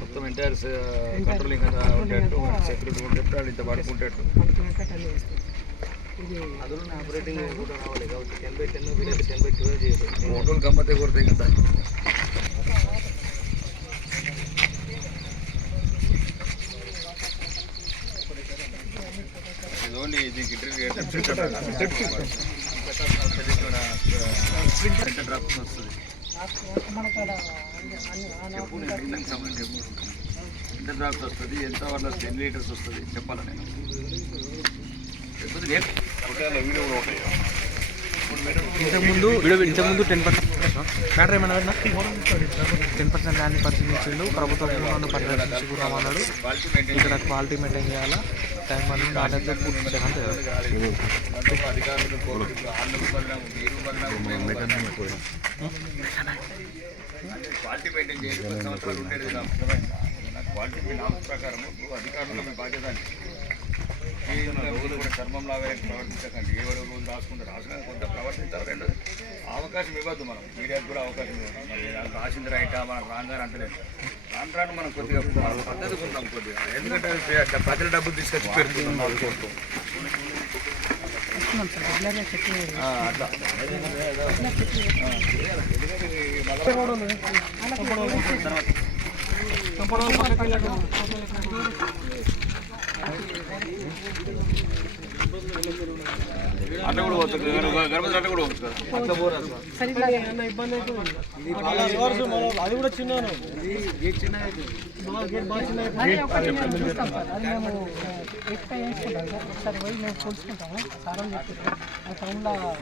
మొత్తం entire controlling కదా ఉండేట్టు సెక్యూరిటీ ఉండేట్టు అది ఇంత పడుకుంటేట్టు అందులో ఆపరేటింగ్ ఫోటోలు గమ్మతే కొడతాయి కదా ఇది ఓన్లీ దీనికి ఇంటర్వ్యూ ఎంత డ్రాప్స్ వస్తుంది. ఎంత వల్ల టెన్ లీటర్స్ వస్తుంది చెప్పాలి నేను చెప్తుంది వీడియో కూడా ఉంటాయి ఇంతకుముందు ఇంతకుముందు టెన్ పర్సెంట్ మ్యాటర్ ఏమన్నా టెన్ పర్సెంట్ ల్యాండ్ పరిశీలించిండు ప్రభుత్వం భూములను పరిరక్షించుకున్నామన్నాడు క్వాలిటీ ఇక్కడ క్వాలిటీ మెయింటైన్ చేయాలా? టైం వల్ల నాణ్యత పూర్తి అంతే క్వాలిటీ మెయింటైన్ చేసి సంవత్సరాలు ఉండేది కదా. క్వాలిటీ నామ్స్ ప్రకారం అధికారులు మీ బాధ్యత అండి ఈ రోజులు కూడా చర్మం లాగా ప్రవర్తించకండి. ఏ రోజు రాసుకుంటే రాసుకుని కొంత ప్రవర్తించాలి రెండోది అవకాశం ఇవ్వద్దు మనం మీడియాకు కూడా అవకాశం ఇవ్వద్దు మరి అది రాసింది రైటా మనం రాంగానే అంటలేదు రాను రాను మనం కొద్దిగా మన పద్ధతిగా ఉంటాం కొద్దిగా ఎందుకంటే ప్రజల డబ్బులు తీసుకొచ్చి పెడుతున్నాం కోరుతాం ఆ, అట్లా కూడా పోతుంది. గర్భవతి అట్లా కూడా పోతుంది కదా. అట్లా పోరాదు అది కూడా చిన్న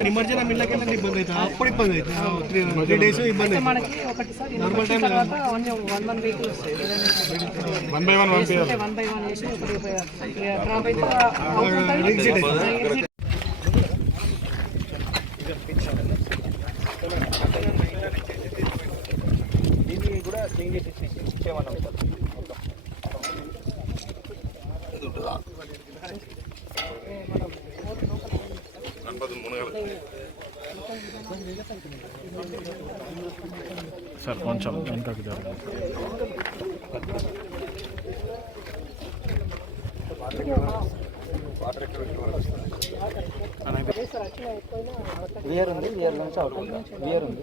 నిమజ్జన మిల్లకి వెళ్ళి ఇబ్బంది అవుతుంది? అప్పుడు ఇబ్బంది అవుతుంది? త్రీ డేస్ ఇబ్బంది అవుతుంది? మనకి ఒకటిసారి వచ్చిన తర్వాత one one one vehicles one by one పంపించాలి వన్ బై వన్ చేసి ఒకటి డ్రాప్ అయితే క్లీన్ చేసి ఇచ్చేమన్నా సార్ కొంచెం వెనకకి జరగదు వియర్ ఉంది నుంచి అవుట్ వేరుంది